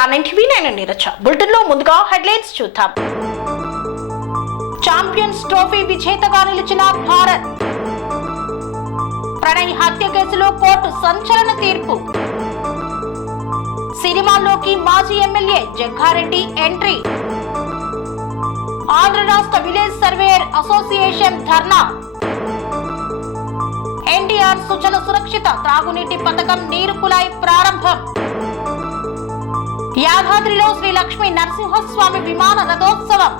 ఆర్ఎన్టీవీ నేను నీరజ. బులెటిన్ లో ముందుగా హెడ్లైన్స్ చూద్దాం. ఛాంపియన్స్ ట్రోఫీ విజేతగా నిలిచిన భారత్. ప్రణయ్ హత్య కేసులో కోర్టు సంచలన తీర్పు. సినిమాల్లోకి మాజీ ఎమ్మెల్యే జగ్గారెడ్డి ఎంట్రీ. ఆంధ్ర రాష్ట్ర విలేజ్ సర్వేయర్ అసోసియేషన్ ధర్నా. ఎన్టీఆర్ సుజల సురక్షిత త్రాగునీటి పథకం నీరు కుళాయి ప్రారంభం. యాదాద్రిలో శ్రీ లక్ష్మీ నరసింహస్వామి విమాన రథోత్సవం.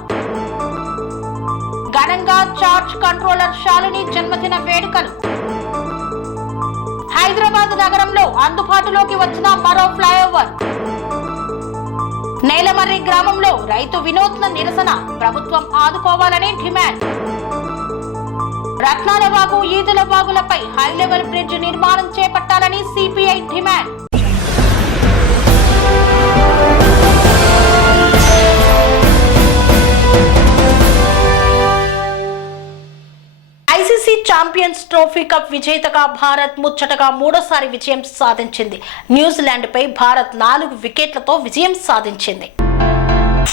ఘనంగా చార్జ్ కంట్రోలర్ శాలిని జన్మదిన వేడుకలు. హైదరాబాద్ నగరంలో అందుబాటులోకి వచ్చిన మరో ఫ్లైఓవర్. నేలమర్రి గ్రామంలో రైతు వినూత్న నిరసన, ప్రభుత్వం ఆదుకోవాలని డిమాండ్. రత్నాలవాగు ఈదుల వాగులపై హైలెవెల్ బ్రిడ్జ్ నిర్మాణం చేపట్టాలని CPI demand. ICC champions trophy cup విజేతగా భారత్ ముచ్చటగా మూడోసారి విజయం సాధించింది. న్యూజిలాండ్ పై భారత్ 4 వికెట్లతో విజయం సాధించింది.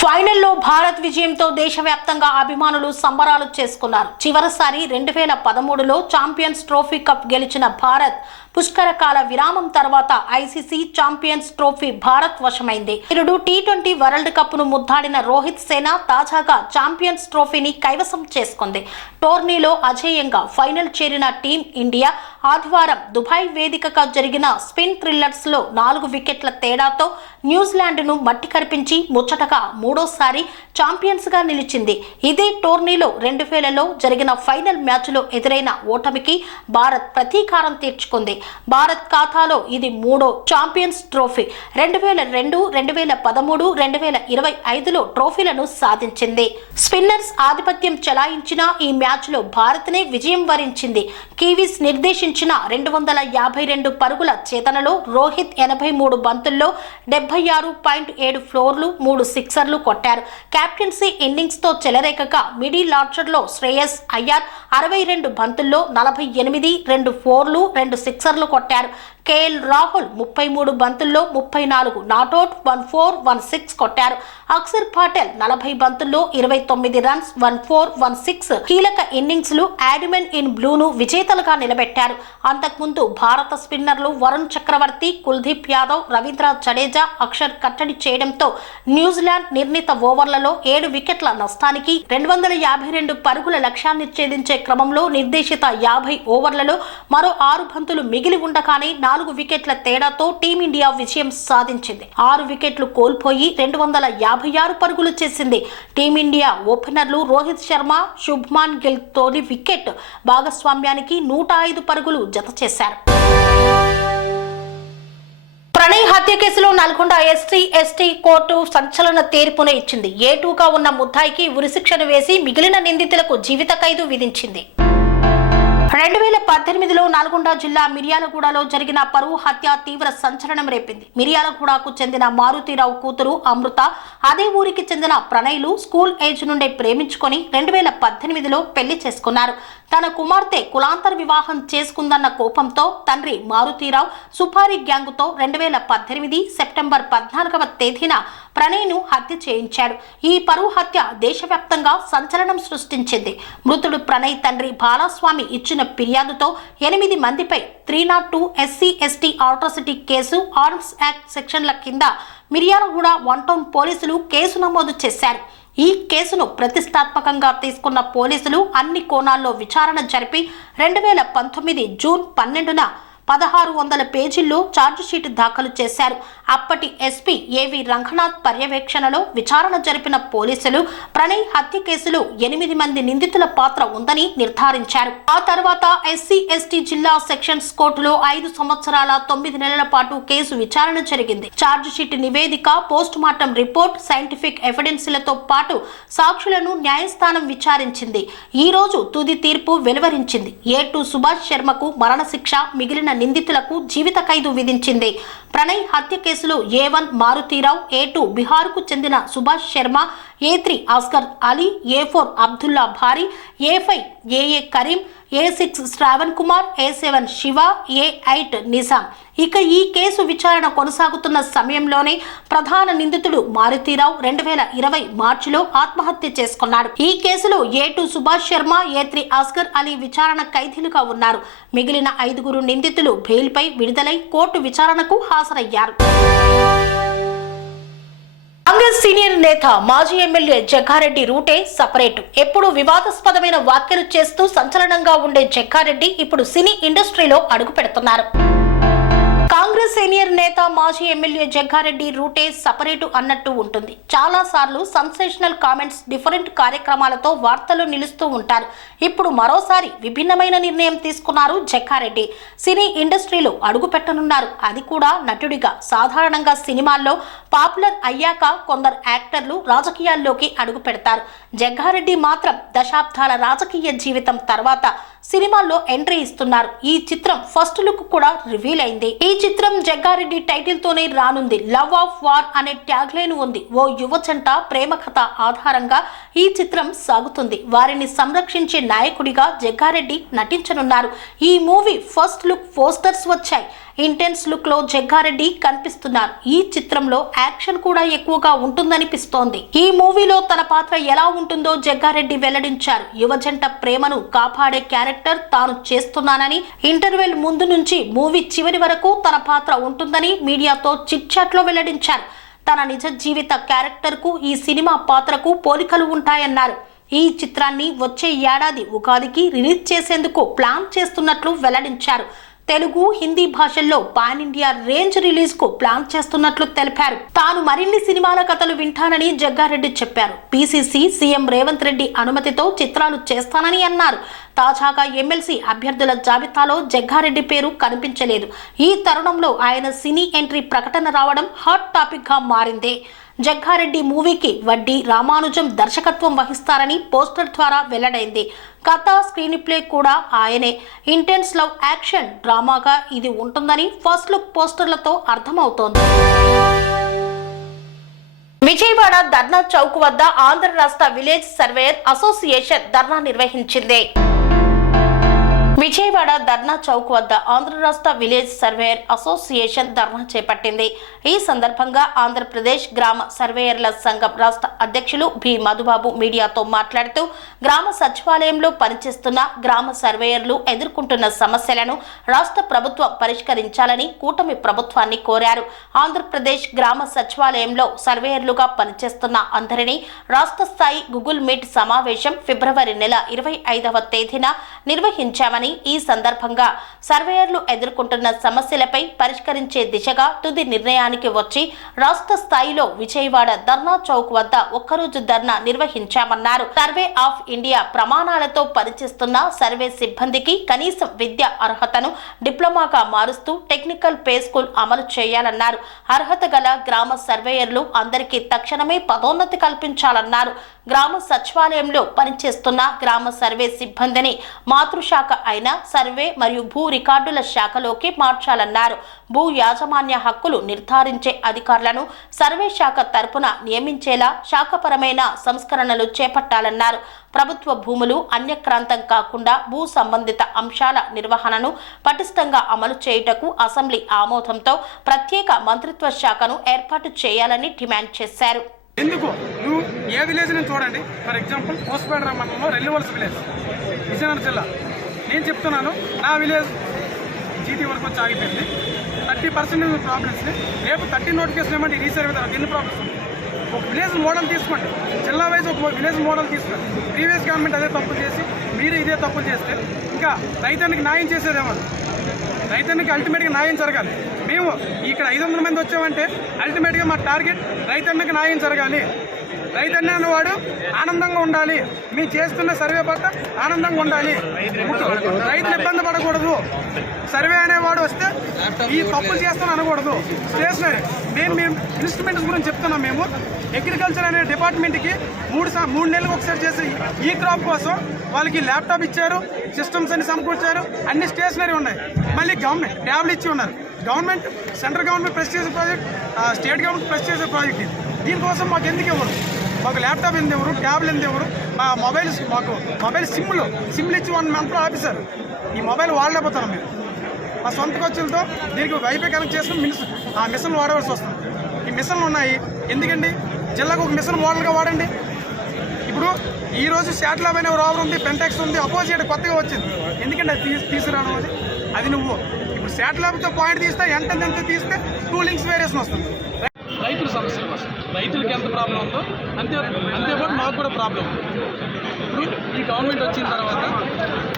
ఫైనల్లో భారత్ విజయంతో దేశవ్యాప్తంగా అభిమానులు సంబరాలు చేసుకున్నారు. చివరిసారి 2013లో ఛాంపియన్స్ ట్రోఫీ కప్ గెలిచిన భారత్ పుష్కరకాల విరామం తర్వాత ఐసీసీ ఛాంపియన్స్ ట్రోఫీ భారత్ వశమైంది. ఇరుడు టీ20 వరల్డ్ కప్ ను ముద్దాడిన రోహిత్ సేన తాజాగా ఛాంపియన్స్ ట్రోఫీని కైవసం చేసుకుంది. టోర్నీలో అజేయంగా ఫైనల్ చేరిన టీమిండియా ఆదివారం దుబాయ్ వేదికగా జరిగిన స్పిన్ థ్రిల్లర్స్ లో 4 వికెట్ల తేడాతో న్యూజిలాండ్ ను మట్టి కరిపించి ముచ్చటగా మూడోసారి ఛాంపియన్స్ గా నిలిచింది. ఇదే టోర్నీలో 2000లో జరిగిన ఫైనల్ మ్యాచ్ లో ఎదురైన ఓటమికి భారత్ ప్రతీకారం తీర్చుకుంది. భారత్ ఖాతాలో ఇది 3వ ఛాంపియన్స్ ట్రోఫీ. 2002, 2013, 2025లో ట్రోఫీలను సాధించింది. స్పిన్నర్స్ ఆధిపత్యం చెలాయించిన ఈ మ్యాచ్ లో భారత్ నే విజయం వరించింది. కివీస్ నిర్దేశించిన 252 పరుగుల చేతనలో రోహిత్ 83 బంతుల్లో 76.7 ఫ్లోర్లు 3 సిక్సర్లు కొట్టారు. కెప్టెన్సీ ఇన్నింగ్స్ తో చెలరేగగా మిడిల్ ఆర్డర్ లో శ్రేయస్ అయ్యర్ 62 బంతుల్లో 48, 2 ఫోర్లు 2 సిక్సర్లు కొట్టారు. కేఎల్ రాహుల్ 33 బంతుల్లో 34 నాట్అవుట్ 1 4 1 6 కొట్టారు. అక్షర్ పటేల్ 40 బంతుల్లో 29 రన్స్ 1 4 1 6 కీలక ఇన్నింగ్స్ లు యాడమన్ ఇన్ బ్లూను విజేతలుగా నిలబెట్టారు. అంతకుముందు భారత స్పిన్నర్లు వరుణ్ చక్రవర్తి, కుల్దీప్ యాదవ్, రవీంద్ర జడేజా అక్షర్ కట్టడి చేయడంతో న్యూజిలాండ్ నిర్ణీత ఓవర్లలో 7 వికెట్ల నష్టానికి 252 పరుగుల లక్ష్యాన్ని ఛేదించే క్రమంలో నిర్దేశిత 50 ఓవర్లలో మరో 6 బంతులు మిగిలి ఉండగానే 4 వికెట్ల తేడాతో టీమిండియా విజయం సాధించింది. 6 వికెట్లు కోల్పోయి 256 పరుగులు చేసింది. టీమిండియా ఓపెనర్లు రోహిత్ శర్మ, శుభ్మాన్ గిల్ తోలి వికెట్ భాగస్వామ్యానికి 105 పరుగులు జత చేశారు. ప్రణయ్ హత్య కేసులో నల్గొండ ఎస్సీ/ఎస్టీ కోర్టు సంచలన తీర్పును ఇచ్చింది. A2గా ఉన్న ముద్దాయికి ఉరిశిక్షను వేసి మిగిలిన నిందితులకు జీవిత ఖైదు విధించింది. 2018లో నల్గొండ జిల్లా మిర్యాలగూడలో జరిగిన పరువు హత్య తీవ్ర సంచలనం రేపింది. మిర్యాలగూడకు చెందిన మారుతీరావు కూతురు అమృత, అదే ఊరికి చెందిన ప్రణయ్లు స్కూల్ ఏజ్ నుండే ప్రేమించుకొని 2018లో పెళ్లి చేసుకున్నారు. తన కుమార్తె కులాంతర వివాహం చేసుకుందన్న కోపంతో తండ్రి మారుతీరావు సుపారీ గ్యాంగుతో 2018 సెప్టెంబర్ 14వ తేదీన ప్రణయ్ను హత్య చేయించాడు. ఈ పరువు హత్య దేశవ్యాప్తంగా సంచలనం సృష్టించింది. మృతుడు ప్రణయ్ తండ్రి బాలస్వామి ఇచ్చిన ఫిర్యాదుతో 8 మందిపై 302 SC/ST atrocity case, arms act సెక్షన్ల కింద మిర్యాలగూడ 1 టౌన్ పోలీసులు కేసు నమోదు చేశారు. ఈ కేసును ప్రతిష్టాత్మకంగా తీసుకున్న పోలీసులు అన్ని కోణాల్లో విచారణ జరిపి 2019 జూన్ 12న 1600 పేజీల్లో ఛార్జిషీట్ దాఖలు చేశారు. అప్పటి ఎస్పీ ఏవి రంగనాథ్ పర్యవేక్షణలో విచారణ జరిపిన పోలీసులు ప్రణయ్ హత్య కేసులో 8 మంది నిందితుల పాత్ర ఉందని నిర్ధారించారు. ఆ తర్వాత SC/ST జిల్లా సెక్షన్స్ కోర్టులో 5 సంవత్సరాల 9 నెలల పాటు కేసు విచారణ జరిగింది. ఛార్జిషీట్ నివేదిక, పోస్ట్ మార్టం రిపోర్ట్, సైంటిఫిక్ ఎవిడెన్స్లతో పాటు సాక్షులను న్యాయస్థానం విచారించింది. ఈ రోజు తుది తీర్పు వెలువరించింది. A2 సుభాష్ శర్మకు మరణశిక్ష, మిగిలిన నిందితులకు జీవిత ఖైదు విధించింది. ప్రణయ్ హత్య కేసులో A1 మారుతీరావు, A2 బిహార్కు చెందిన సుభాష్ శర్మ, A3 అస్గర్ అలీ, A4 అబ్దుల్లా భారీ, A5 AA Karim, A6 Shravan Kumar, A7 Shiva, A8 Nizam. ఇక ఈ కేసు విచారణ కొనసాగుతున్న సమయంలోనే ప్రధాన నిందితుడు మారుతీరావు 2020 మార్చిలో ఆత్మహత్య చేసుకున్నాడు. ఈ కేసులో A2 సుభాష్ శర్మ, A3 అస్గర్ అలీ విచారణ ఖైదీలుగా ఉన్నారు. మిగిలిన 5 నిందితులు బెయిల్పై విడుదలై కోర్టు విచారణకు హాజరయ్యారు. కాంగ్రెస్ సీనియర్ నేత మాజీ ఎమ్మెల్యే జగ్గారెడ్డి రూటే సపరేట్. ఎప్పుడు వివాదాస్పదమైన వ్యాఖ్యలు చేస్తూ సంచలనంగా ఉండే జగ్గారెడ్డి ఇప్పుడు సినీ ఇండస్ట్రీలో అడుగు పెడుతున్నారు. కాంగ్రెస్ సీనియర్ నేత మాజీ ఎమ్మెల్యే జగ్గారెడ్డి రూటే సపరేటు అన్నట్టు ఉంటుంది. చాలా సార్లు సెన్సేషనల్ కామెంట్స్, డిఫరెంట్ కార్యక్రమాలతో వార్తలు నిలుస్తూ ఉంటారు. ఇప్పుడు మరోసారి విభిన్నమైన నిర్ణయం తీసుకున్నారు జగ్గారెడ్డి. సినీ ఇండస్ట్రీలో అడుగు పెట్టనున్నారు. అది కూడా నటుడిగా. సాధారణంగా సినిమాల్లో పాపులర్ అయ్యాక కొందరు యాక్టర్లు రాజకీయాల్లోకి అడుగు పెడతారు. జగ్గారెడ్డి మాత్రం దశాబ్దాల రాజకీయ జీవితం తర్వాత సినిమాల్లో ఎంట్రీ ఇస్తున్నారు. ఈ చిత్రం ఫస్ట్ లుక్ కూడా రివీల్ అయింది. ఈ చిత్రం జగ్గారెడ్డి టైటిల్ తోనే రానుంది. లవ్ ఆఫ్ వార్ అనే ట్యాగ్ లైన్ ఉంది. ఓ యువ జంట ప్రేమ కథ ఆధారంగా ఈ చిత్రం సాగుతుంది. వారిని సంరక్షించే నాయకుడిగా జగ్గారెడ్డి నటించనున్నారు. ఈ మూవీ ఫస్ట్ లుక్ పోస్టర్స్ వచ్చాయి. ఇంటెన్స్ లుక్ లో జగ్గారెడ్డి కనిపిస్తున్నారు. ఈ చిత్రంలో యాక్షన్ కూడా ఎక్కువగా ఉంటుందనిపిస్తోంది. ఈ మూవీలో తన పాత్ర ఎలా ఉంటుందో జగ్గారెడ్డి వెల్లడించారు. యువజంట ప్రేమను కాపాడే క్యారెక్టర్ తాను చేస్తున్నానని, ఇంటర్వెల్ ముందు నుంచి మూవీ చివరి వరకు తన పాత్ర ఉంటుందని మీడియాతో చిట్ చాట్ లో వెల్లడించారు. తన నిజ జీవిత క్యారెక్టర్ కు ఈ సినిమా పాత్రకు పోలికలు ఉంటాయన్నారు. ఈ చిత్రాన్ని వచ్చే ఏడాది ఉగాదికి రిలీజ్ చేసేందుకు ప్లాన్ చేస్తున్నట్లు వెల్లడించారు. తెలుగు, హిందీ భాషల్లో పాన్ ఇండియా రేంజ్ రిలీజ్ కు ప్లాన్ చేస్తున్నట్లు తెలిపారు. తాను మరిన్ని సినిమాల కథలు వింటానని జగ్గారెడ్డి చెప్పారు. PCC సీఎం రేవంత్ రెడ్డి అనుమతితో చిత్రాలు చేస్తానని అన్నారు. తాజాగా ఎమ్మెల్సీ అభ్యర్థుల జాబితాలో జగ్గారెడ్డి పేరు కనిపించలేదు. ఈ తరుణంలో ఆయన సినీ ఎంట్రీ ప్రకటన రావడం హాట్ టాపిక్ గా మారింది. జగ్గారెడ్డి మూవీకి వడ్డీ రామానుజం దర్శకత్వం వహిస్తారని పోస్టర్ ద్వారా వెల్లడైంది. కథ, స్క్రీన్ ప్లే కూడా ఆయనే. ఇంటెన్స్ లవ్ యాక్షన్ డ్రామాగా ఇది ఉంటుందని ఫస్ట్ లుక్ పోస్టర్లతో అర్థమవుతోంది. విజయవాడ ధర్నా చౌక్ వద్ద ఆంధ్ర రాష్ట్ర విలేజ్ సర్వేయర్ అసోసియేషన్ ధర్నా నిర్వహించింది. విజయవాడ ధర్నా చౌక్ వద్ద ఆంధ్ర రాష్ట్ర విలేజ్ సర్వేయర్ అసోసియేషన్ ధర్నా చేపట్టింది. ఈ సందర్భంగా ఆంధ్రప్రదేశ్ గ్రామ సర్వేయర్ల సంఘం రాష్ట్ర అధ్యక్షులు బి మధుబాబు మీడియాతో మాట్లాడుతూ గ్రామ సచివాలయంలో పనిచేస్తున్న గ్రామ సర్వేయర్లు ఎదుర్కొంటున్న సమస్యలను రాష్ట్ర ప్రభుత్వం పరిష్కరించాలని కూటమి ప్రభుత్వాన్ని కోరారు. ఆంధ్రప్రదేశ్ గ్రామ సచివాలయంలో సర్వేయర్లుగా పనిచేస్తున్న అందరినీ రాష్ట్ర స్థాయి గూగుల్ మీట్ సమావేశం ఫిబ్రవరి నెల 25వ తేదీన నిర్వహించామని, ఈ సందర్భంగా సర్వేయర్లు ఎదుర్కొంటున్న సమస్యలపై పరిష్కరించే దిశగా తుది నిర్ణయానికి వచ్చి రాష్ట్ర స్థాయిలో విజయవాడ ధర్నా చౌక్ వద్ద ఒక్కరోజు ధర్నా నిర్వహించామన్నారు. సర్వే ఆఫ్ ఇండియా ప్రమాణాలతో పనిచేస్తున్న సర్వే సిబ్బందికి కనీసం విద్యా అర్హతను డిప్లొమాగా మారుస్తూ టెక్నికల్ పే స్కూల్ అమలు చేయాలన్నారు. అర్హత గల గ్రామ సర్వేయర్లు అందరికీ తక్షణమే పదోన్నతి కల్పించాలన్నారు. గ్రామ సచివాలయంలో పనిచేస్తున్న గ్రామ సర్వే సిబ్బందిని మాతృశాఖ అయిన సర్వే మరియు భూ రికార్డుల శాఖలోకి మార్చాలన్నారు. భూ యాజమాన్య హక్కులు నిర్ధారించే అధికారులను సర్వే శాఖ తరపున నియమించేలా శాఖపరమైన సంస్కరణలు చేపట్టాలన్నారు. ప్రభుత్వ భూములు అన్యక్రాంతం కాకుండా భూ సంబంధిత అంశాల నిర్వహణను పటిష్టంగా అమలు చేయుటకు అసెంబ్లీ ఆమోదంతో ప్రత్యేక మంత్రిత్వ శాఖను ఏర్పాటు చేయాలని డిమాండ్ చేశారు. ఎందుకు నువ్వు ఏ విలేజ్ నుంచి చూడండి, ఫర్ ఎగ్జాంపుల్ పోస్ట్పేట మండలంలో రెల్లివలస విలేజ్ విజయనగరం జిల్లా. నేను చెప్తున్నాను, నా విలేజ్ జీటీ వరకు వచ్చి ఆగిపోయింది. 30% ప్రాబ్లమ్స్ని రేపు 30 నోటిఫికేషన్ ఏమంటే రీసర్వే తర్వాత ఎన్ని ప్రాబ్లమ్స్ ఉంది. ఒక విలేజ్ మోడల్ తీసుకోండి, జిల్లా వైజ్ ఒక విలేజ్ మోడల్ తీసుకోండి. ప్రీవియస్ గవర్నమెంట్ అదే తప్పులు చేసి మీరు ఇదే తప్పులు చేస్తే ఇంకా రైతానికి న్యాయం చేసేదేమో. రైతానికి అల్టిమేట్గా న్యాయం జరగాలి. మేము ఇక్కడ 500 మంది వచ్చామంటే అల్టిమేట్గా మా టార్గెట్ రైతన్నకి న్యాయం జరగాలి. రైతన్న అనేవాడు ఆనందంగా ఉండాలి. మీ చేస్తున్న సర్వే పట్ల ఆనందంగా ఉండాలి. రైతులు ఇబ్బంది పడకూడదు. సర్వే అనేవాడు వస్తే ఈ తప్పులు చేస్తాను అనకూడదు. స్టేషనరీ మేము ఇన్స్ట్రుమెంట్స్ గురించి చెప్తున్నాం. మేము అగ్రికల్చర్ అనే డిపార్ట్మెంట్కి 3 నెలలకు ఒకసారి చేసి ఈ క్రాప్ కోసం వాళ్ళకి ల్యాప్టాప్ ఇచ్చారు, సిస్టమ్స్ అన్ని సమకూర్చారు, అన్ని స్టేషనరీ ఉన్నాయి. మళ్ళీ గవర్నమెంట్ ట్యాబ్లు ఇచ్చి ఉన్నారు. గవర్నమెంట్ సెంట్రల్ గవర్నమెంట్ ప్రెస్ చేసే ప్రాజెక్ట్, స్టేట్ గవర్నమెంట్ ప్రెస్ చేసే ప్రాజెక్ట్ ఇది. దీనికోసం మాకు ఎందుకు ఇవ్వరు? మాకు ల్యాప్టాప్ ఎందుకు ఎవరు, ట్యాబ్లు ఎందుకు ఎవరు, మా మాకు మొబైల్ సిమ్లు ఇచ్చి 1 monthలో ఆపేశారు. ఈ మొబైల్ వాడలేకపోతున్నాం మేము. మా సొంత ఖర్చులతో దీనికి వైఫై కనెక్ట్ చేసుకుని ఆ మిషన్లు వాడవలసి వస్తుంది. ఈ మిషన్లు ఉన్నాయి ఎందుకండి? జిల్లాకు ఒక మిషన్ మోడల్గా వాడండి. ఇప్పుడు ఈరోజు శాటిలైట్ అనే రోవర్ ఉంది, పెంటెక్స్ ఉంది, అపోజిట్ కొత్తగా వచ్చింది. ఎందుకంటే అది తీసుకురావడం అది నువ్వు ఇప్పుడు శాటిలైట్తో పాయింట్ తీస్తే ఎంత తీస్తే 2 links వేరియేషన్ వస్తుంది. రైతుల సమస్యల కోసం రైతులకి ఎంత ప్రాబ్లం ఉందో అంతేపాటు మాకు కూడా ప్రాబ్లం ఉంది. ఇప్పుడు ఈ గవర్నమెంట్ వచ్చిన తర్వాత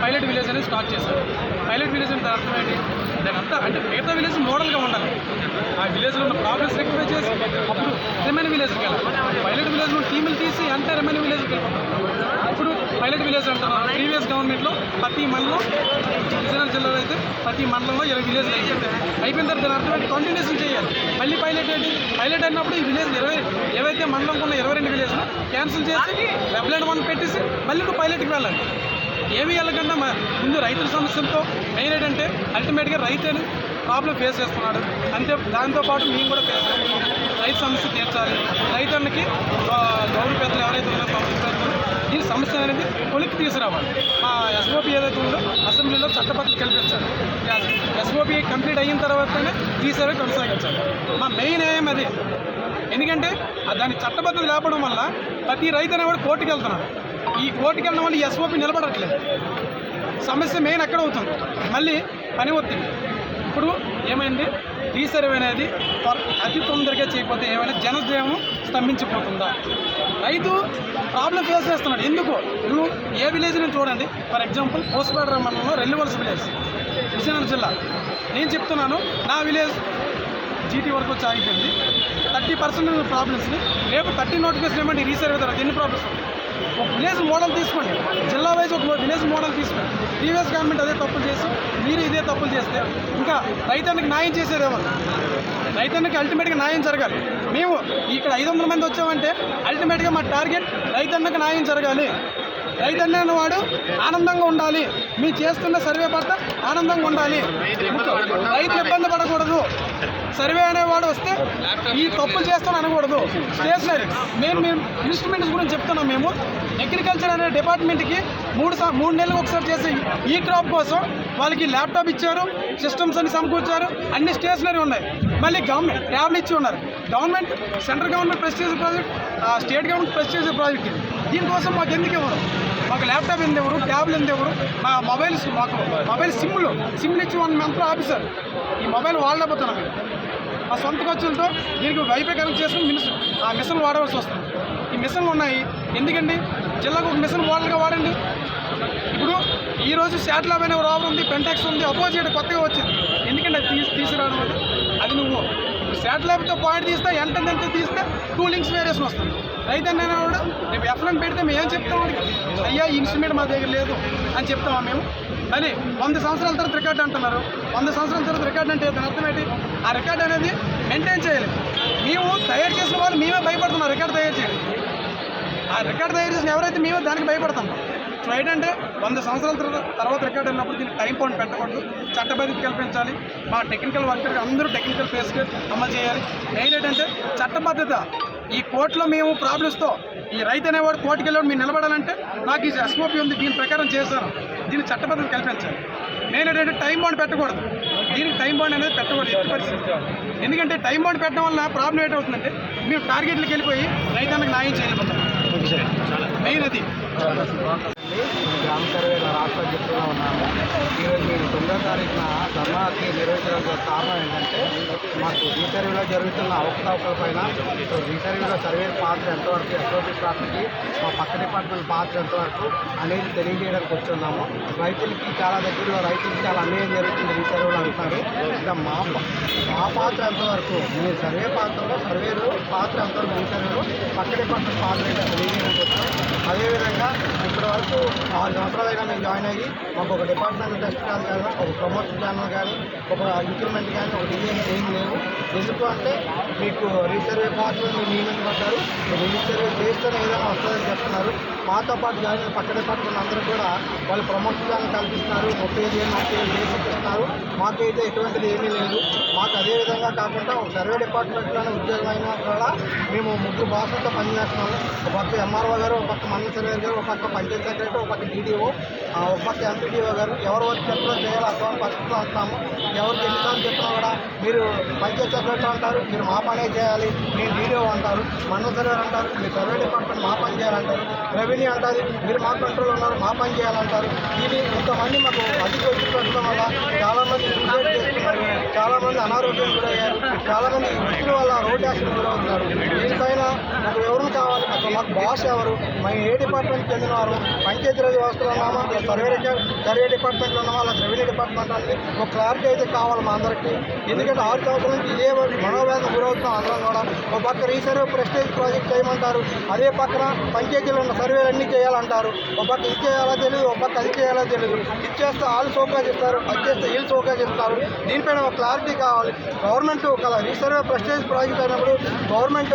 పైలట్ విలేజ్ అనేది స్టార్ట్ చేశారు. పైలట్ విలేజ్ అంటే అర్థం ఏంటి? దాని అంతా అంటే మిగతా విలేజ్ మోడల్గా ఉండాలి. ఆ విలేజ్లో ఉన్న ప్రాబ్లమ్స్ రెక్టిఫై చేసి అప్పుడు రెమైన్ విలేజ్కి వెళ్ళాలి. పైలట్ విలేజ్లో టీములు తీసి అంటే రెమైన్ విలేజ్కి వెళ్ళిపోతారు. ఇప్పుడు పైలట్ విలేజ్ అంటున్నారు. ప్రీవియస్ గవర్నమెంట్లో ప్రతి మండలం, విజయనగరం జిల్లాలో అయితే ప్రతి మండలంలో 20 విలేజ్లు అయిపోయిన తర్వాత దాని అర్థం ఏంటి? కంటిన్యూషన్ చేయాలి. మళ్ళీ పైలట్ ఏంటి? పైలట్ అయినప్పుడు ఈ విలేజ్ ఏవైతే మండలంలో ఉన్న 22 విలేజ్లు క్యాన్సిల్ చేసి రెగ్యులర్ 1 పెట్టేసి మళ్ళీ నువ్వు పైలట్కి వెళ్ళాలి. ఏమి వెళ్ళకుండా ముందు రైతుల సమస్యలతో మెయిన్ ఏంటంటే అల్టిమేట్గా రైతుని ప్రాబ్లం ఫేస్ చేస్తున్నాడు. దాంతోపాటు మేము కూడా ఫేస్ చేస్తున్నాం. రైతు సమస్య తీర్చాలి. రైతులకి గౌరవ పెద్దలు ఎవరైతే ఉన్నారో పబ్లిక్ పెద్దలు దీని సమస్య అనేది కొలిక్కి తీసుకురావాలి. మా ఎస్ఓపి ఏదైతే ఉందో అసెంబ్లీలో చట్టబద్ధత కల్పించాలి. ఎస్ఓపి కంప్లీట్ అయిన తర్వాతనే రీసర్వే కొనసాగించాలి. మా మెయిన్ ఏం అది. ఎందుకంటే దాని చట్టబద్ధత లేపడం వల్ల ప్రతి రైతు అనేవాడు కోర్టుకు వెళ్తున్నాడు. ఈ కోర్టుకు వెళ్ళడం వల్ల ఈ ఎస్ఓపి నిలబడట్లేదు. సమస్య మెయిన్ ఎక్కడ అవుతుంది? మళ్ళీ పని ఒత్తిడి. ఇప్పుడు ఏమైంది? రీసర్వే అనేది అతి తొందరగా చేయకపోతే ఏమైనా జనజీవనం స్తంభించిపోతుందా? రైతు ప్రాబ్లం ఫేస్ చేస్తున్నాడు. ఎందుకు? నువ్వు ఏ విలేజ్ నుంచి చూడండి. ఫర్ ఎగ్జాంపుల్ పోస్పేట మండలంలో రెల్లివలస విలేజ్, విజయనగరం జిల్లా. నేను చెప్తున్నాను, నా విలేజ్ జీటీ వరకు వచ్చి ఆగిపోయింది. 30% ప్రాబ్లమ్స్ని రేపు 30 నోటిఫికేషన్ ఏమంటే రీసర్వే తర్వాత ఎన్ని ప్రాబ్లమ్స్ ఉంటాయి? ఒక విలేజ్ మోడల్ తీసుకోండి, జిల్లా వైజ్ ఒక విలేజ్ మోడల్ తీసుకోండి. ప్రీవియస్ గవర్నమెంట్ అదే తప్పులు చేసి మీరు ఇదే తప్పులు చేస్తే ఇంకా రైతానికి న్యాయం చేసేది ఎవరు? రైతానికి అల్టిమేట్గా న్యాయం జరగాలి. మేము ఇక్కడ 500 మంది వచ్చామంటే అల్టిమేట్గా మా టార్గెట్ రైతన్నకి న్యాయం జరగాలి. రైతన్న వాడు ఆనందంగా ఉండాలి. మీరు చేస్తున్న సర్వే పట్ల ఆనందంగా ఉండాలి. రైతులు ఇబ్బంది పడకూడదు. సర్వే అనేవాడు వస్తే ఈ తప్పులు చేస్తాను అనకూడదు. స్టేషనరీ మేము ఇన్స్ట్రుమెంట్స్ గురించి చెప్తున్నాం. మేము అగ్రికల్చర్ అనే డిపార్ట్మెంట్కి 3 నెలలకు ఒకసారి చేసే ఈ క్రాప్ కోసం వాళ్ళకి ల్యాప్టాప్ ఇచ్చారు, సిస్టమ్స్ అన్ని సమకూర్చారు, అన్ని స్టేషనరీ ఉన్నాయి. మళ్ళీ గవర్నమెంట్ ట్యాబ్లు ఇచ్చి ఉన్నారు. Government central government prestige project, state government prestige project ఇది. దీనికోసం మాకు ఎందుకు ఇవ్వరు? మాకు ల్యాప్టాప్ ఎందుకు ఎవరు, ట్యాబ్లు ఎందుకు ఎవరు, మాకు మొబైల్ సిమ్లు ఇచ్చి 1 monthలో ఆపేశారు. ఈ మొబైల్ వాడలేకపోతున్నాం మేము. మా సొంత ఖర్చులతో దీనికి వైఫై కనెక్ట్ చేసుకుని ఆ మిషన్లు వాడవలసి వస్తుంది. ఈ మిషన్లు ఉన్నాయి ఎందుకండి? జిల్లాకు ఒక మిషన్ మోడల్గా వాడండి. ఇప్పుడు ఈరోజు శాటిలైట్ అనే రోవర్ ఉంది, పెంటెక్స్ ఉంది, అపోజిట్ కొత్తగా వచ్చింది. ఎందుకంటే అది తీసుకురావడం అది నువ్వు శాటిలైట్తో పాయింట్ తీస్తే ఎంత తీస్తే 2 links వేరియేషన్ వస్తుంది. రైతు అన్న కూడా రేపు ఎఫ్ఎన్ పెడితే మేము ఏం చెప్తాం? అయ్యా ఈ ఇన్స్ట్రుమెంట్ మా దగ్గర లేదు అని చెప్తామా మేము? మళ్ళీ 100 సంవత్సరాల తర్వాత రికార్డు అంటున్నారు. 100 సంవత్సరాల తర్వాత రికార్డు అంటే దాని అర్థం ఏంటి? ఆ రికార్డు అనేది మెయింటైన్ చేయాలి. మేము తయారు చేసిన వాళ్ళు మేమే భయపడుతున్నాం రికార్డు తయారు చేయాలి. ఆ రికార్డు తయారు చేసిన ఎవరైతే మేమే దానికి భయపడతాం. సో ఏంటంటే 100 సంవత్సరాల తర్వాత రికార్డు అన్నప్పుడు దీనికి టైం పాయింట్ పెట్టకూడదు. చట్టబద్ధత కల్పించాలి. మా టెక్నికల్ వర్కర్ అందరూ టెక్నికల్ ఫేస్కి అమలు చేయాలి. మెయిన్ ఏంటంటే చట్టబద్ధత. ఈ కోర్టులో మేము ప్రాబ్లమ్స్తో ఈ రైతు అనేవాడు కోర్టుకు వెళ్ళాడు మీరు నిలబడాలంటే నాకు ఈ ఎస్ఓపి ఉంది, దీని ప్రకారం చేశాను. దీన్ని చట్టబద్ధత కల్పించాలి. మెయిన్ ఏంటంటే టైం బాండ్ పెట్టకూడదు. దీనికి టైం బాండ్ అనేది పెట్టకూడదు ఎట్టి పరిస్థితి. ఎందుకంటే టైం బాండ్ పెట్టడం వల్ల ప్రాబ్లం ఏంటవుతుందంటే మేము టార్గెట్లకు వెళ్ళిపోయి రైతానికి న్యాయం చేయలేకపోతాం. మెయిన్ అది. గ్రామ సర్వేలో రాష్ట్ర అధ్యక్షులుగా ఉన్నాము. ఈరోజు మేము 9వ తారీఖున ధర్నాకి నిర్వహించడానికి కారణం ఏంటంటే మాకు రీసర్వేలో జరుగుతున్న అవకతవకలపైన రీసర్వేలో సర్వే పాత్ర ఎంతవరకు, ఎస్ఓపి పాత్రకి మా పక్క డిపార్ట్మెంట్ పాత్ర ఎంతవరకు అనేది తెలియజేయడానికి వచ్చున్నాము. రైతులకి చాలా దగ్గరలో రైతులకి చాలా అన్యాయం జరుగుతుంది రీసర్వేలో అంటున్నారు. ఇంకా మా పాత్ర ఎంతవరకు, మీ సర్వే పాత్రలో సర్వేలో పాత్ర ఎంతవరకు, రీసర్వేలో పక్క డిపార్ట్మెంట్ పాత్ర అయితే తెలియజేయడానికి వచ్చాము. అదేవిధంగా ఇప్పటి వరకు 6 సంవత్సరాలైనా మేము జాయిన్ అయ్యి మాకు ఒక డిపార్ట్మెంట్ టెస్ట్ కానీ ఒక ప్రమోషన్ ఛానల్ కానీ ఒక ఇంక్రిమెంట్ కానీ ఒక డిజైన్ ఏం లేవు. ఎందుకు అంటే మీకు రీసర్వే పాత్రలు మీరు నియమించబడ్డారు, రీసర్వే చేస్తేనే ఏదైనా వస్తుందని చెప్తున్నారు. మాతో పాటు జాయిన్ అయిన పక్క డిపార్ట్మెంట్ అందరూ కూడా వాళ్ళు ప్రమోషన్ కల్పిస్తున్నారు, 35,000 బేసిక్ ఇస్తున్నారు. మాకైతే ఎటువంటిది ఏమీ లేదు. మాకు అదేవిధంగా కాకుండా ఒక సర్వే డిపార్ట్మెంట్లోనే ఉద్యోగం అయినా కూడా మేము 3 భాషలతో పనిచేస్తున్నాము. ఒక పక్క ఎంఆర్ఓ గారు, ఒక పక్క మండల సర్వేర్ గారు, ఒక పక్క పంచాయత్ సెక్రటరీ, ఒక పక్క డీడీఓ, ఒక పక్క ఎంపీడీఓ గారు. ఎవరు వచ్చి చెప్పినా చేయాలి అటువంటి పరిస్థితులు అంటున్నాము. ఎవరికి ఎన్నిసార్లు చెప్పినా కూడా మీరు పంచాయత్ సెక్రటరీ అంటారు, మీరు మా పనే చేయాలి, మీరు డీడీఓ అంటారు, మండల సర్వేర్ అంటారు, మీరు సర్వే డిపార్ట్మెంట్ మా పని చేయాలంటారు, రెవెన్యూ అంటారు, మీరు మా కంట్రోల్ ఉన్నారు, మా పని చేయాలంటారు. ఇది ఇంతమంది మాకు అధిక ఒత్తిడి పెట్టడం వల్ల చాలామంది సూసైడ్ చేస్తున్నారు, చాలామంది అనారోగ్యం గురయ్యారు, చాలామంది ఒత్తిడి వల్ల రోడ్డు యాక్సిడెంట్ గురవుతున్నారు. దీనిపైన మాకు ఎవరు కావాలి, అసలు మాకు బాస్ ఎవరు, మేము ఏ డిపార్ట్మెంట్కి చెందినవారు, పంచాయతీరాజ్ వ్యవస్థలో ఉన్నామా, సర్వే డిపార్ట్మెంట్లో ఉన్నామా, అలా రెవెన్యూ డిపార్ట్మెంట్ అనేది ఒక క్లారిటీ అయితే కావాలి మా అందరికీ. ఎందుకంటే 6 సంవత్సరాల నుంచి ఇదే మనోవేదన గురవుతున్నాం అందరం కూడా. ఒక పక్క రీసర్వే ప్రెస్టేజ్ ప్రాజెక్ట్ చేయమంటారు, అదే పక్కన పంచాయతీలో ఉన్న సర్వేలు అన్నీ చేయాలంటారు. ఒక పక్క ఇది చేయాలో తెలియదు, ఒక పక్క అది చేయాలో తెలియదు. ఇది చేస్తే వాళ్ళు సోకాజ్ ఇస్తారు, అది చేస్తే వీళ్ళు సోకాజ్ ఇస్తారు. దీనిపైన ఒక క్లారిటీ కావాలి. గవర్నమెంట్ ఒక రీసర్వే ప్రెస్టేజ్ ప్రాజెక్ట్ అయినప్పుడు గవర్నమెంట్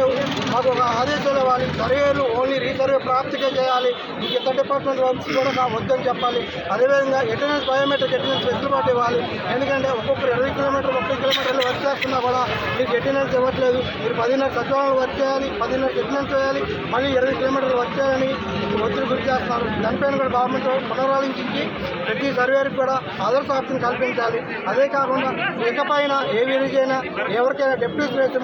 మాకు ఒక ఆదేశాలు ఇవ్వాలి. సర్వేలు ఓన్లీ రీసర్వే ప్రాప్తిగా చేయాలి, మీకు ఇతర డిపార్ట్మెంట్ వర్క్స్ కూడా వద్దని చెప్పాలి. అదేవిధంగా అటెండెన్స్ బయోమెట్రిక్ అటెండెన్స్ వెసులుబాటు ఇవ్వాలి. ఎందుకంటే ఒక్కొక్కరు 20 కిలోమీటర్లు 30 కిలోమీటర్లు వర్క్ చేస్తున్నా కూడా మీకు అటెండెన్స్ ఇవ్వట్లేదు. మీరు 10:30 సచివాలయం వర్క్ చేయాలి, 10:30 అటెండెన్స్ చేయాలి, మళ్ళీ 20 కిలోమీటర్లు వర్క్ చేయాలని ఒత్తిడి గురి చేస్తున్నారు. దానిపైన కూడా గవర్నమెంట్ పునరాలోచించి ప్రతి సర్వేకి కూడా అదర్స్ ఆప్షన్ కల్పించాలి. అదే కాకుండా ఇకపైన ఏ విలేజ్ అయినా ఎవరికైనా డెప్యూటీస్ వేసే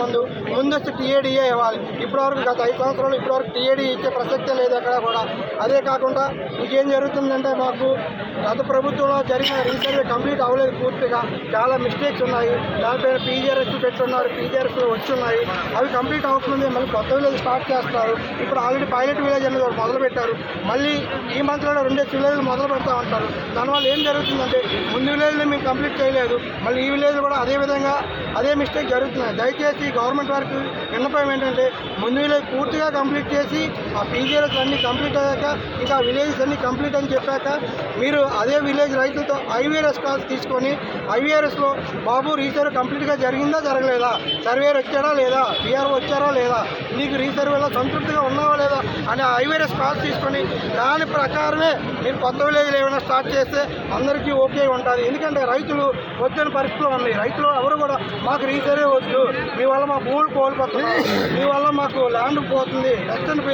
ముందొచ్చి టీఏడీఏ ఇవ్వాలి. ఇప్పటివరకు గత 5 సంవత్సరాలు ఇప్పటివరకు టీఏడీ ఇచ్చే ప్రసక్తే లేదు ఎక్కడ కూడా. అదే కాకుండా ఇంకేం జరుగుతుందంటే మాకు గత ప్రభుత్వంలో జరిగిన రీసర్వే కంప్లీట్ అవ్వలేదు పూర్తిగా, చాలా మిస్టేక్స్ ఉన్నాయి. దానిపైన పీజీఆర్ఎస్ పెట్టున్నారు, పీజీఆర్ఎస్ వచ్చున్నాయి, అవి కంప్లీట్ అవ్వకముందే మళ్ళీ కొత్త విలేజ్ స్టార్ట్ చేస్తున్నారు. ఇప్పుడు ఆల్రెడీ పైలట్ విలేజ్ అనేది ఒకటి మొదలుపెట్టారు, మళ్ళీ ఈ మంత్లో 2 విలేజ్లు మొదలు పెడతామంటారు. దానివల్ల ఏం జరుగుతుందంటే ముందు విలేజ్లో మేము కంప్లీట్ చేయలేదు, మళ్ళీ ఈ విలేజ్ కూడా అదే విధంగా అదే మిస్టేక్ జరుగుతున్నాయి. దయచేసి గవర్నమెంట్ వారికి విన్నపం ఏంటంటే ముందు విలేజ్ పూర్తిగా కంప్లీట్ చేసి ఆ పీజీఆర్ఎస్ అన్నీ కంప్లీట్ అయ్యాక ఇంకా విలేజెస్ అన్నీ కంప్లీట్ అని చెప్పాక మీరు అదే విలేజ్ రైతులతో ఐవీఆర్ఎస్ కాల్స్ తీసుకొని ఐవీఆర్ఎస్లో బాబు రీసర్వే కంప్లీట్గా జరిగిందా జరగలేదా, సర్వేర్ వచ్చారా లేదా, బీఆర్ఓ వచ్చారా లేదా, నీకు రీసర్వేలో సంతృప్తిగా ఉన్నావా లేదా అని ఐవీఆర్ఎస్ కాల్స్ తీసుకొని దాని ప్రకారమే మీరు కొత్త విలేజ్లు ఏమైనా స్టార్ట్ చేస్తే అందరికీ ఓకే ఉంటుంది. ఎందుకంటే రైతులు వచ్చిన పరిస్థితులు ఉన్నాయి. రైతులు ఎవరు కూడా మాకు రీసర్వే వద్దు, మీ వల్ల మా భూములు కోల్పోతున్నాయి, మీ వల్ల మాకు ల్యాండ్ పోతుంది, వెస్టర్న్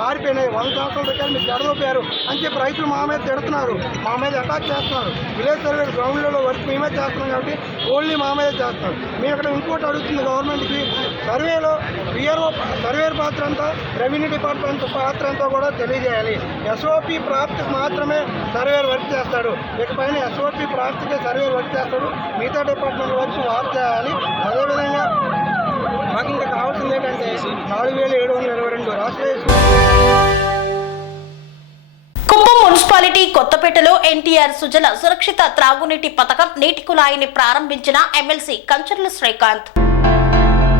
మారిపోయినాయి, 100 సంవత్సరాల దగ్గర మీరు జరగపోయారు అని చెప్పి రైతులు మా మీద తిడుతున్నారు, మా మీద అటాక్ చేస్తున్నారు. విలేజ్ సర్వే గ్రౌండ్లలో వర్క్ మేమే చేస్తున్నాం కాబట్టి ఓన్లీ మా మీద చేస్తున్నారు. మేము ఇక్కడ ఇంకోటి అడుగుతుంది గవర్నమెంట్కి, సర్వేలో బీఆర్ఓ సర్వేర్ పాత్ర అంతా, రెవెన్యూ డిపార్ట్మెంట్ పాత్ర అంతా కూడా తెలియజేయాలి. ఎస్ఓపి ప్రాప్తికి మాత్రమే సర్వేర్ వర్క్ చేస్తాడు, ఇకపైన ఎస్ఓపి ప్రాప్తికే సర్వేర్ వర్క్ చేస్తాడు, మిగతా డిపార్ట్మెంట్ వర్క్ వారు చేయాలి. అదేవిధంగా మాకు ఇంకా కావాల్సింది ఏంటంటే 4,722 రాష్ట్రీయ కుప్పం మున్సిపాలిటీ కొత్తపేటలో ఎన్టీఆర్ సుజల సురక్షిత త్రాగునీటి పథకం నీటి కుళాయిని ప్రారంభించిన ఎమ్మెల్సీ కంచర్ల శ్రీకాంత్.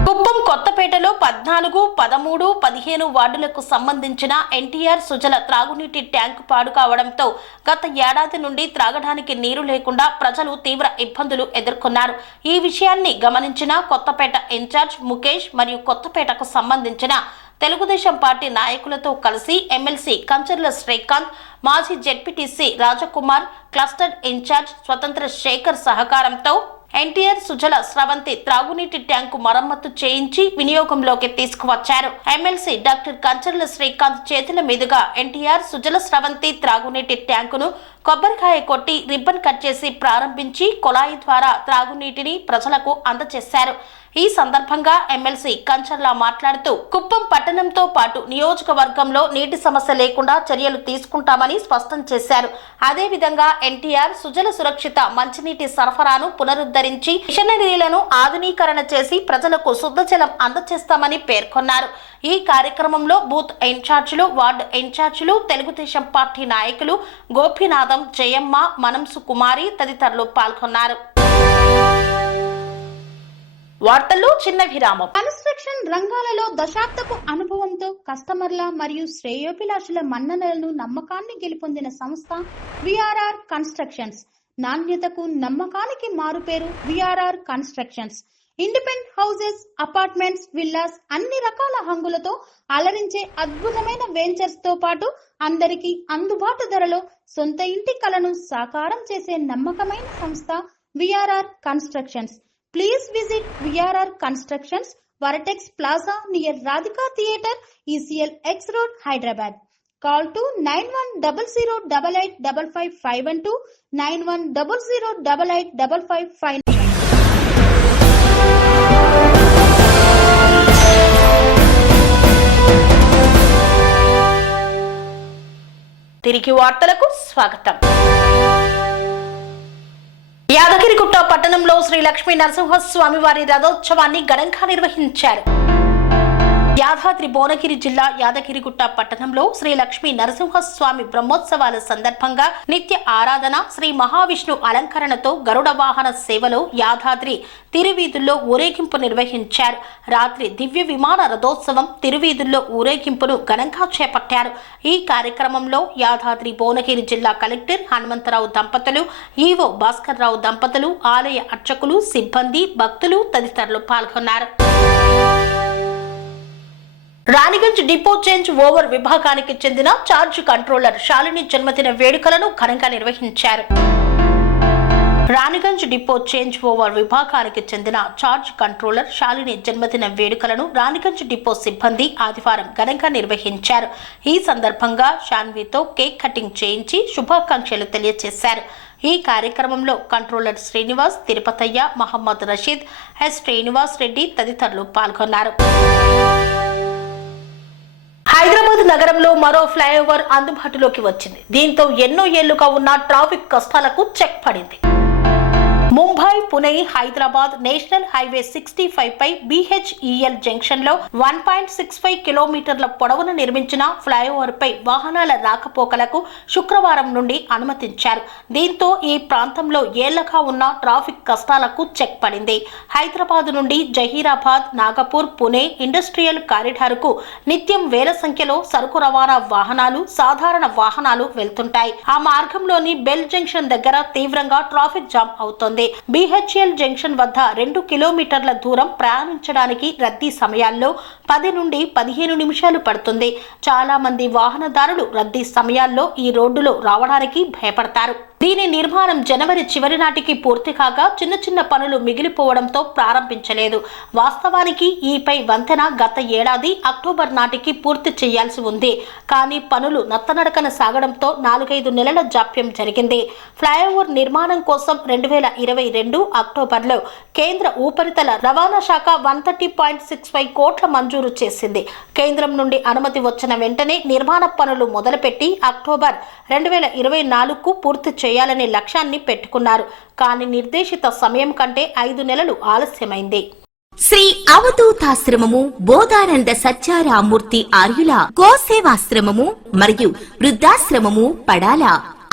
కుప్పం కొత్తపేటలో 14, 13, 15 వార్డులకు సంబంధించిన ఎన్టీఆర్ సుజల త్రాగునీటి ట్యాంకు పాడు కావడంతో గత ఏడాది నుండి త్రాగడానికి నీరు లేకుండా ప్రజలు తీవ్ర ఇబ్బందులు ఎదుర్కొన్నారు. ఈ విషయాన్ని గమనించిన కొత్తపేట ఇన్ఛార్జ్ ముఖేష్ మరియు కొత్తపేటకు సంబంధించిన తెలుగుదేశం పార్టీ నాయకులతో కలిసి ఎమ్మెల్సీ కంచర్ల శ్రీకాంత్, మాజీ జెడ్పీటీసీ రాజకుమార్, క్లస్టర్ ఇన్ఛార్జ్ స్వతంత్ర శేఖర్ సహకారంతో ఎన్టీఆర్ సుజల స్రవంతి త్రాగునీటి ట్యాంకు మరమ్మతు చేయించి వినియోగంలోకి తీసుకువచ్చారు. ఎమ్మెల్సీ డాక్టర్ కంచర్ల శ్రీకాంత్ చేతుల మీదుగా ఎన్టీఆర్ సుజల స్రవంతి త్రాగునీటి ట్యాంకును కొబ్బరికాయ కొట్టి రిబ్బన్ కట్ చేసి ప్రారంభించి కుళాయి ద్వారా త్రాగునీటిని ప్రజలకు అందజేశారు. ఈ సందర్భంగా ఎమ్మెల్సీ కంచర్ల మాట్లాడుతూ కుప్పం పట్టణంతో పాటు నియోజకవర్గంలో నీటి సమస్య లేకుండా చర్యలు తీసుకుంటామని స్పష్టం చేశారు. అదేవిధంగా ఎన్టీఆర్ సుజల సురక్షిత మంచినీటి సరఫరాను పునరుద్ధరించి మిషనరీలను ఆధునీకరణ చేసి ప్రజలకు శుద్ధ జలం అందజేస్తామని పేర్కొన్నారు. ఈ కార్యక్రమంలో బూత్ ఇన్ఛార్జీలు, వార్డు ఇన్ఛార్జీలు, తెలుగుదేశం పార్టీ నాయకులు గోపినాథం, జయమ్మ, మనంసు కుమారి తదితరులు పాల్గొన్నారు. వార్తల్లో చిన్న విరామం. కన్స్ట్రక్షన్ రంగాలలో దశాబ్దపు అనుభవంతో కస్టమర్ల మరియు శ్రేయోభిలాషుల మన్ననలను, నమ్మకాన్ని గెలుపొందిన సంస్థ విఆర్ఆర్ కన్స్ట్రక్షన్స్. నాణ్యతకు, నమ్మకానికి మారుపేరు VRR constructions. Independent houses, apartments, villas అన్ని రకాల హంగులతో అలరించే అద్భుతమైన వెంచర్స్ తో పాటు అందరికీ అందుబాటు ధరలో సొంత ఇంటి కలను సాకారం చేసే నమ్మకమైన సంస్థ VRR constructions. Please visit VRR constructions, Varatex Plaza near Radhika Theatre, ECL X Road, Hyderabad. Call to 9100885551 9100885559. తిరిగి వార్తలకు స్వాగతం. యాదగిరిగుట్ట పట్టణంలో శ్రీ లక్ష్మీ నరసింహస్వామి వారి రథోత్సవాన్ని ఘనంగా నిర్వహించారు. యాదాద్రి భువనగిరి జిల్లా యాదగిరిగుట్ట పట్టణంలో శ్రీ లక్ష్మీ నరసింహస్వామి బ్రహ్మోత్సవాల సందర్భంగా నిత్య ఆరాధన, శ్రీ మహావిష్ణు అలంకరణతో గరుడ వాహన సేవలో యాదాద్రి తిరువీధుల్లో ఊరేగింపు నిర్వహించారు. రాత్రి దివ్య విమాన రథోత్సవం తిరువీధుల్లో ఊరేగింపును ఘనంగా చేపట్టారు. ఈ కార్యక్రమంలో యాదాద్రి భువనగిరి జిల్లా కలెక్టర్ హనుమంతరావు దంపతులు, ఈవో భాస్కర్ రావు దంపతులు, ఆలయ అర్చకులు, సిబ్బంది, భక్తులు తదితరులు పాల్గొన్నారు. రాణిగంజ్ డిపో చేంజ్ ఓవర్ విభాగానికి చెందిన చార్జ్ కంట్రోలర్ శాలిని జన్మదిన వేడుకలను ఘనంగా నిర్వహించారు. రాణిగంజ్ డిపో చేంజ్ ఓవర్ విభాగానికి చెందిన చార్జ్ కంట్రోలర్ శాలిని జన్మదిన వేడుకలను రాణిగంజ్ డిపో సిబ్బంది ఆదివారం ఘనంగా నిర్వహించారు. ఈ సందర్భంగా శాన్వితో కేక్ కటింగ్ చేయించి శుభాకాంక్షలు తెలియజేశారు. ఈ కార్యక్రమంలో కంట్రోలర్ శ్రీనివాస్, తిరుపతయ్య, మహమ్మద్ రషీద్, ఎస్ శ్రీనివాస్ రెడ్డి తదితరులు పాల్గొన్నారు. హైదరాబాద్ నగరంలో మరో ఫ్లైఓవర్ అందుబాటులోకి వచ్చింది. దీంతో ఎన్నో ఏళ్లుగా ఉన్న ట్రాఫిక్ కష్టాలకు చెక్ పడింది. ముంబై, పుణె, హైదరాబాద్ నేషనల్ హైవే 65 పై BHEL జంక్షన్ లో 1.65 కిలోమీటర్ల పొడవును నిర్మించిన ఫ్లైఓవర్ పై వాహనాల రాకపోకలకు శుక్రవారం నుండి అనుమతించారు. దీంతో ఈ ప్రాంతంలో ఏళ్లగా ఉన్న ట్రాఫిక్ కష్టాలకు చెక్ పడింది. హైదరాబాద్ నుండి జహీరాబాద్, నాగపూర్, పుణె ఇండస్ట్రియల్ కారిడార్ కు నిత్యం వేల సంఖ్యలో సరుకు రవాణా వాహనాలు, సాధారణ వాహనాలు వెళ్తుంటాయి. ఆ మార్గంలోని బెల్ జంక్షన్ దగ్గర తీవ్రంగా ట్రాఫిక్ జామ్ అవుతోంది. BHEL జంక్షన్ వద్ద 2 కిలోమీటర్ల దూరం ప్రయాణించడానికి రద్దీ సమయాల్లో 10 నుండి 15 నిమిషాలు పడుతుంది. చాలా మంది వాహనదారులు రద్దీ సమయాల్లో ఈ రోడ్డులో రావడానికి భయపడతారు. దీని నిర్మాణం జనవరి చివరి నాటికి పూర్తి కాగా చిన్న చిన్న పనులు మిగిలిపోవడంతో ప్రారంభించలేదు. వాస్తవానికి ఈపై వంతెన గత ఏడాది అక్టోబర్ నాటికి పూర్తి చేయాల్సి ఉంది. కానీ పనులు నత్తనడకన సాగడంతో 4-5 నెలల జాప్యం జరిగింది. ఫ్లైఓవర్ నిర్మాణం కోసం 2022 అక్టోబర్లో కేంద్ర ఉపరితల రవాణా శాఖ 130.65 కోట్ల మంజూరు చేసింది. కేంద్రం నుండి అనుమతి వచ్చిన వెంటనే నిర్మాణ పనులు మొదలుపెట్టి అక్టోబర్ 2024కు పూర్తి చేయాలనే లక్ష్యాన్ని పెట్టుకున్నారు. కానీ నిర్దేశిత సమయం కంటే 5 నెలలు ఆలస్యమైంది. శ్రీ అవధూతాశ్రమము, బోధానంద సత్యారామూర్తి ఆర్యుల గోసేవాశ్రమము మరియు వృద్ధాశ్రమము పడాల.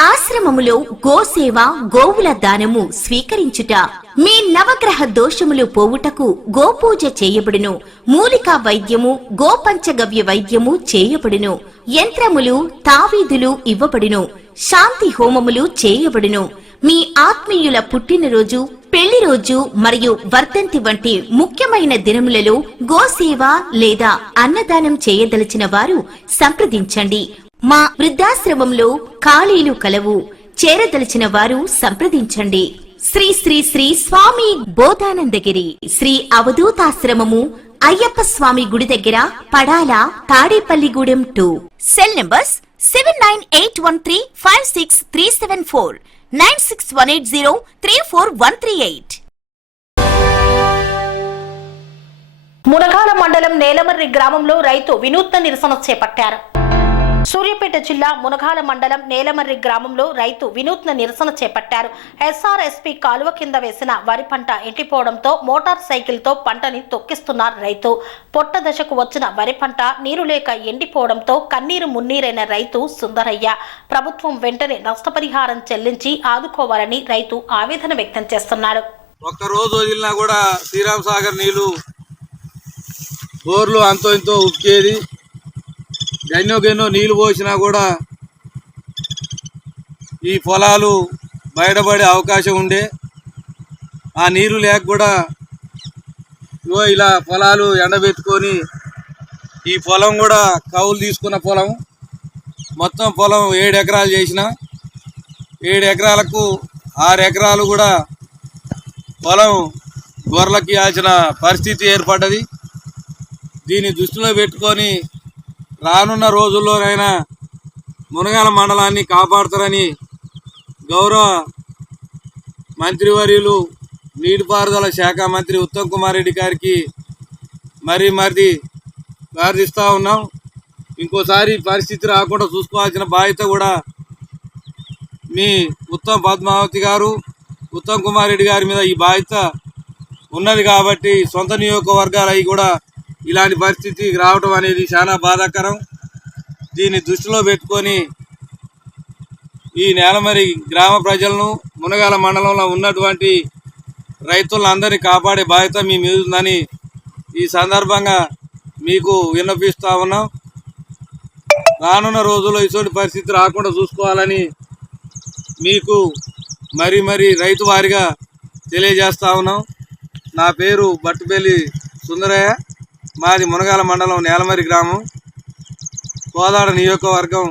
ఆశ్రమములో గోసేవ, గోవుల దానము స్వీకరించుట, మీ నవగ్రహ దోషములు పోవుటకు గోపూజ చేయబడును. మూలికా వైద్యము, గోపంచగవ్య వైద్యము చేయబడును. యంత్రములు, తావీదులు ఇవ్వబడును. శాంతి హోమములు చేయబడును. మీ ఆత్మీయుల పుట్టినరోజు, పెళ్లి రోజు మరియు వర్ధంతి వంటి ముఖ్యమైన దినములలో గోసేవ లేదా అన్నదానం చేయదలిచిన వారు సంప్రదించండి. మా వృద్ధాశ్రమంలో ఖాళీలు కలవు. చేరదలిచిన వారు సంప్రదించండి. శ్రీ శ్రీ శ్రీ స్వామి బోధానందగిరి శ్రీ అవధూతాశ్రమము, అయ్యప్ప స్వామి గుడి దగ్గర, పడాల, తాడేపల్లిగూడెం 2. Cell numbers 7981356374 9618034138. మునగాల మండలం నేలమర్రి గ్రామంలో రైతు వినూత్న నిరసన చేపట్టారు. సూర్యాపేట జిల్లా మునగాల మండలం నేలమర్రి గ్రామంలో రైతు వినూత్న నిరసన చేపట్టారు. SRSP కాలువ కింద వేసిన వరి పంట ఎండిపోవడంతో మోటార్ సైకిల్తో పంటని తొక్కిస్తున్నారు రైతు. పొట్ట దశకు వచ్చిన వరి పంట నీరు లేక ఎండిపోవడంతో కన్నీరు మున్నీరైన రైతు సుందరయ్య. ప్రభుత్వం వెంటనే నష్టపరిహారం చెల్లించి ఆదుకోవాలని రైతు ఆవేదన వ్యక్తం చేస్తున్నారు. ఒక్కరోజు వదిలినా కూడా శ్రీరామ్ సాగర్ నీళ్లు బోర్లు అంతో ఇంతో ఉక్కేది. గన్నో నీళ్లు పోసినా కూడా ఈ పొలాలు బయటపడే అవకాశం ఉండే. ఆ నీరు లేక కూడా ఇగో ఇలా పొలాలు ఎండబెట్టుకొని ఈ పొలం కూడా కౌలు తీసుకున్న పొలం మొత్తం పొలం 7 ఎకరాలు చేసిన 7 ఎకరాలకు 6 ఎకరాలు కూడా పొలం గొర్రెలకి ఇవ్వాల్సిన పరిస్థితి ఏర్పడ్డది. దీన్ని దృష్టిలో పెట్టుకొని రానున్న రోజుల్లోనైనా మునగాల మండలాన్ని కాపాడుతారని గౌరవ మంత్రివర్యులు నీటిపారుదల శాఖ మంత్రి ఉత్తమ్ కుమార్ రెడ్డి గారికి మరీ ప్రార్థిస్తూ ఉన్నాం. ఇంకోసారి పరిస్థితి రాకుండా చూసుకోవాల్సిన బాధ్యత కూడా మీ ఉత్తమ్ పద్మావతి గారు ఉత్తమ్ కుమార్ రెడ్డి గారి మీద ఈ బాధ్యత ఉన్నది. కాబట్టి సొంత నియోజకవర్గాలు అవి కూడా ఇలాంటి పరిస్థితి రావడం అనేది చాలా బాధాకరం. దీన్ని దృష్టిలో పెట్టుకొని ఈ నేలమరి గ్రామ ప్రజలను మునగాల మండలంలో ఉన్నటువంటి రైతులందరినీ కాపాడే బాధ్యత మీ మీద ఉందని ఈ సందర్భంగా మీకు విన్నపిస్తూ ఉన్నాం. రానున్న రోజుల్లో ఇటువంటి పరిస్థితి రాకుండా చూసుకోవాలని మీకు మరీ రైతు వారిగా తెలియజేస్తా ఉన్నాం. నా పేరు బట్టుపల్లి సుందరయ్య, మాది మునగాల మండలం నేలమరి గ్రామం, కోదాడ నియోజకవర్గం.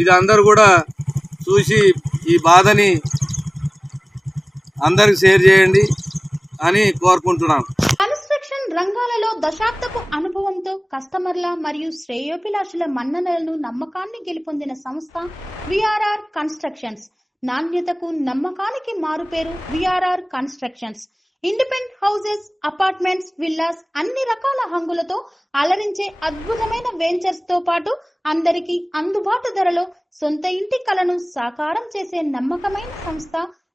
ఇది అందరూ కూడా చూసి ఈ బాధని అందరికి షేర్ చేయండి అని కోరుకుంటున్నాను. కన్స్ట్రక్షన్ రంగాలలో దశాబ్దపు అనుభవంతో కస్టమర్ల మరియు శ్రేయోభిలాషుల మన్ననలను నమ్మకాన్ని గెలుపొందిన సంస్థ విఆర్ఆర్ కన్స్ట్రక్షన్స్. నాణ్యతకు నమ్మకానికి మారుపేరు VRR constructions. Independent houses, apartments, villas అన్ని రకాల హంగులతో అలరించే అద్భుతమైన వెంచర్స్ తో పాటు అందరికీ అందుబాటు ధరలో సొంత ఇంటి కలను సాకారం చేసే నమ్మకమైన సంస్థ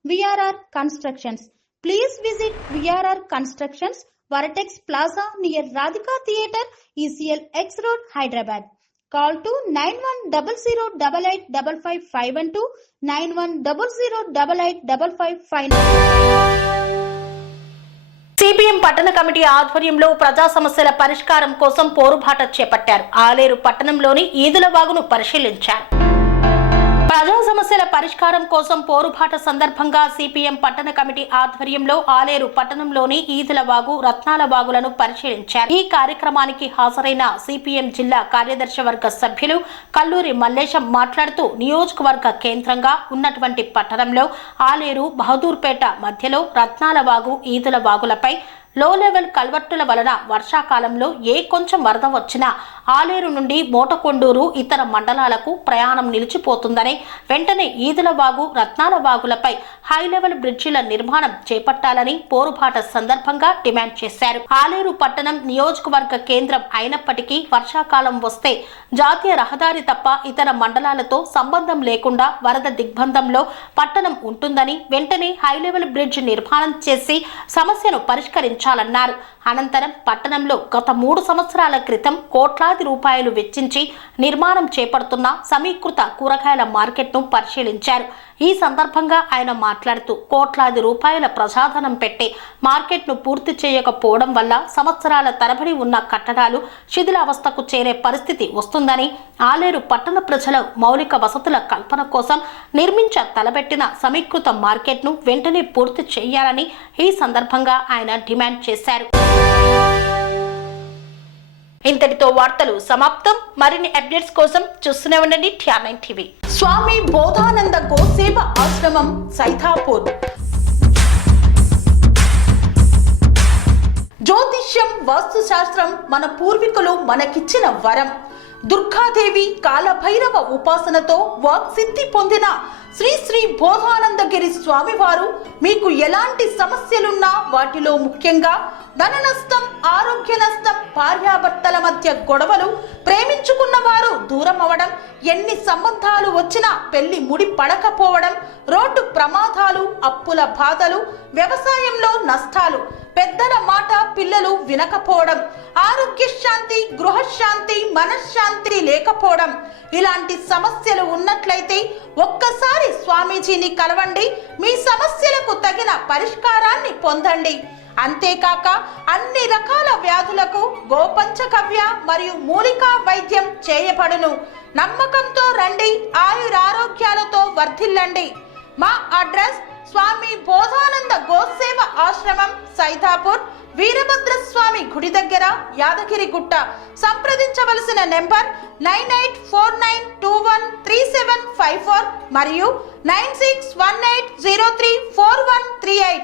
VRR constructions. Please visit VRR constructions, వరటెక్స్ plaza near Radhika theatre, ECL X Road, Hyderabad. Call to 9100885552 9100885559. CPM పట్టణ కమిటీ ఆధ్వర్యంలో ప్రజా సమస్యల పరిష్కారం కోసం పోరుబాట చేపట్టారు. ఆలేరు పట్టణంలోని ఈదుల వాగును పరిశీలించారు. ప్రజా సమస్యల పరిష్కారం కోసం పోరుబాట సందర్భంగా సిపిఎం పట్టణ కమిటీ ఆధ్వర్యంలో ఆలేరు పట్టణంలోని ఈదుల వాగు, రత్నాల వాగులను పరిశీలించారు. ఈ కార్యక్రమానికి హాజరైన సిపిఎం జిల్లా కార్యదర్శి వర్గ సభ్యులు కల్లూరి మల్లేశం మాట్లాడుతూ నియోజకవర్గ కేంద్రంగా ఉన్నటువంటి పట్టణంలో ఆలేరు, బహదూర్పేట మధ్యలో రత్నాల వాగు, ఈదుల వాగులపై లో లెవెల్ కల్వర్టుల వలన వర్షాకాలంలో కొంచెం వరద వచ్చినా ఆలేరు నుండి మోటకొండూరు ఇతర మండలాలకు ప్రయాణం నిలిచిపోతుందని వెంటనే ఈదుల వాగు, రత్నాల వాగులపై హై లెవెల్ బ్రిడ్జిల నిర్మాణం చేపట్టాలని పోరుబాట సందర్భంగా డిమాండ్ చేశారు. ఆలేరు పట్టణం నియోజకవర్గ కేంద్రం అయినప్పటికీ వర్షాకాలం వస్తే జాతీయ రహదారి తప్ప ఇతర మండలాలతో సంబంధం లేకుండా వరద దిగ్బంధంలో పట్టణం ఉంటుందని వెంటనే హై లెవెల్ బ్రిడ్జ్ నిర్మాణం చేసి సమస్యను పరిష్కరించాలన్నారు. అనంతరం పట్టణంలో గత 3 సంవత్సరాల క్రితం కోట్లాది రూపాయలు వెచ్చించి నిర్మాణం చేపడుతున్న సమీకృత కూరగాయల మార్కెట్ను పరిశీలించారు. ఈ సందర్భంగా ఆయన మాట్లాడుతూ కోట్లాది రూపాయల ప్రజాధనం పెట్టే మార్కెట్ను పూర్తి చేయకపోవడం వల్ల సంవత్సరాల తరబడి ఉన్న కట్టడాలు శిథిలావస్థకు చేరే పరిస్థితి వస్తుందని, ఆలేరు పట్టణ ప్రజల మౌలిక వసతుల కల్పన కోసం నిర్మించ తలబెట్టిన సమీకృత మార్కెట్ను వెంటనే పూర్తి చేయాలని ఈ సందర్భంగా ఆయన డిమాండ్ చేశారు. ఇంతటితో వార్తలు సమాప్తం. మరిన్ని అప్డేట్స్ కోసం చూస్తూనే ఉండండి TR9 TV. స్వామి బోధానంద గోసేవ ఆశ్రమం, సైథాపూర్. జ్యోతిష్యం, వాస్తుశాస్త్రం మన పూర్వీకులు మనకిచ్చిన వరం. దుర్గాదేవి, కాలభైరవ ఉపాసనతో వాక్సిద్ధి పొందిన శ్రీ శ్రీ బోధానందగిరి స్వామివారు మీకు ఎలాంటి సమస్యలున్నా, వాటిలో ముఖ్యంగా ధన నష్టం, ఆరోగ్య నష్టం, భార్యాభర్తల మధ్య గొడవలు, ప్రేమించుకున్న వారు దూరం అవడం, ఎన్ని సంబంధాలు వచ్చినా పెళ్లి ముడి పడకపోవడం, రోడ్డు ప్రమాదాలు, అప్పుల బాధలు, వ్యవసాయంలో నష్టాలు, పెద్దల మాట పిల్లలు వినకపోవడం, ఆరోగ్య శాంతి, గృహశాంతి, మనశ్శాంతి లేకపోవడం, ఇలాంటి సమస్యలు ఉన్నట్లయితే ఒక్కసారి స్వామీజీని కలవండి. మీ సమస్యలకు తగిన పరిష్కారాన్ని పొందండి. అంతేకాక అన్ని రకాల వ్యాధులకు గోపంచగవ్య మరియు మూలికా వైద్యం చేయబడును. నమ్మకంతో రండి, ఆయురారోగ్యాలతో వర్ధిల్లండి. మా అడ్రస్ స్వామి బోధానంద గోసేవ ఆశ్రమం, సైదాపూర్, వీరభద్ర స్వామి గుడి దగ్గర, యాదగిరిగుట్ట. సంప్రదించవలసిన నెంబర్ 9849213754 మరియు 9618034138.